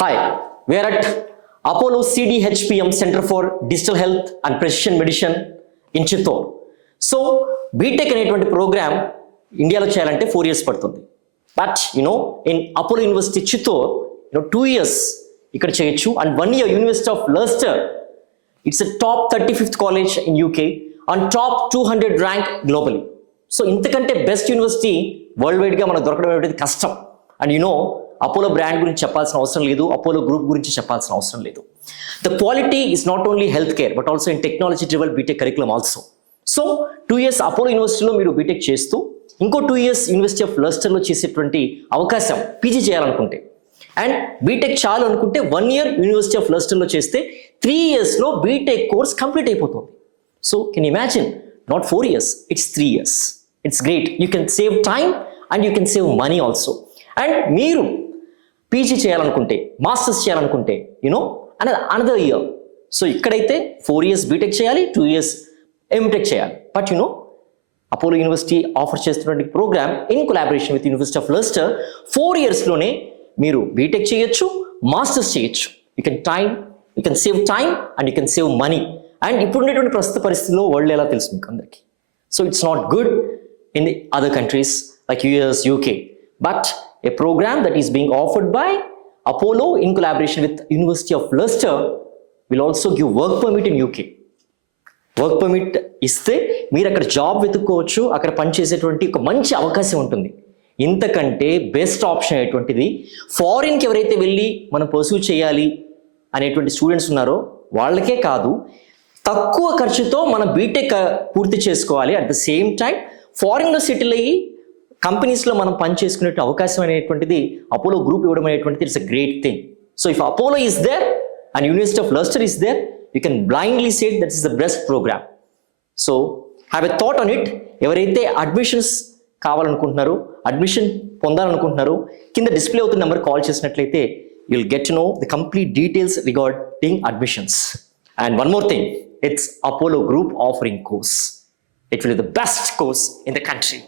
Hi, we are at Apollo CDHPM Center for Digital Health and Precision Medicine in Chittor. So, BTech అనేటువంటి programme ఇండియాలో చేయాలంటే 4 years పడుతుంది. But in Apollo university Chittoor 2 years ఇక్కడ చేయొచ్చు. And 1 year university of Lester, it's a top 35th college in UK and top 200 rank globally. So ఇంతకంటే best university world వైడ్గా మనకు దొరకడం అనేది కష్టం. అండ్ అపోలో బ్రాండ్ గురించి చెప్పాల్సిన అవసరం లేదు, అపోలో గ్రూప్ గురించి చెప్పాల్సిన అవసరం లేదు. The quality is not only health care but also in technology driven BTech curriculum also. So 2 years Apollo యూనివర్సిటీలో మీరు బీటెక్ చేస్తూ ఇంకో 2 years యూనివర్సిటీ ఆఫ్ లెస్టర్లో చేసేటువంటి అవకాశం పీజీ చేయాలనుకుంటే, అండ్ బీటెక్ చాలు అనుకుంటే 1 year యూనివర్సిటీ ఆఫ్ లెస్టర్లో చేస్తే 3 yearsలో బీటెక్ కోర్స్ కంప్లీట్ అయిపోతుంది. So can imagine, not 4 years, it's 3 years. It's great. You can save time and you can save money also. And మీరు పీజీ చేయాలనుకుంటే, మాస్టర్స్ చేయాలనుకుంటే అనదర్ ఇయర్. సో ఇక్కడైతే 4 years BTech చేయాలి, 2 years MTech చేయాలి. But Apollo university offer చేస్తున్న program in collaboration with university of Leicester 4 yearsలోనే మీరు BTech చేయొచ్చు, మాస్టర్స్ చేయొచ్చు. You can save time and you can save money. And ఇప్పుడు ఉండేటువంటి ప్రస్తుత పరిస్థితుల్లో వరల్డ్ ఎలా తెలుసు మీకు అందరికీ. So it's not good in the other countries like US, UK, but a program that is being offered by Apollo in collaboration with University of Leicester will also give work permit in UK. Work permit ఇస్తే మీరు అక్కడ job వెతుక్కోవచ్చు, అక్కడ పనిచేసేటువంటి ఒక మంచి అవకాశం ఉంటుంది. ఇంతకంటే బెస్ట్ ఆప్షన్ అయ్యేటువంటిది ఫారిన్కి ఎవరైతే వెళ్ళి మనం పర్సూ చేయాలి అనేటువంటి స్టూడెంట్స్ ఉన్నారో వాళ్ళకే కాదు, తక్కువ ఖర్చుతో మన బీటెక్ పూర్తి చేసుకోవాలి, అట్ ద సేమ్ టైం ఫారిన్లో సెటిల్ అయ్యి కంపెనీస్లో మనం పని చేసుకునే అవకాశం అనేటువంటిది అపోలో గ్రూప్ ఇవ్వడం అనేటువంటిది it's a great thing. So if Apollo is there and university of Leicester is there, you can blindly say that is the best program. So have a thought on it. ఎవరైతే admissions కావాలనుకుంటున్నారో, admission పొందాలనుకుంటున్నారో, కింద display అవుతున్న number call చేసినట్లయితే you will get to know the complete details regarding admissions. And one more thing, it's Apollo Group offering course. It will be the best course in the country.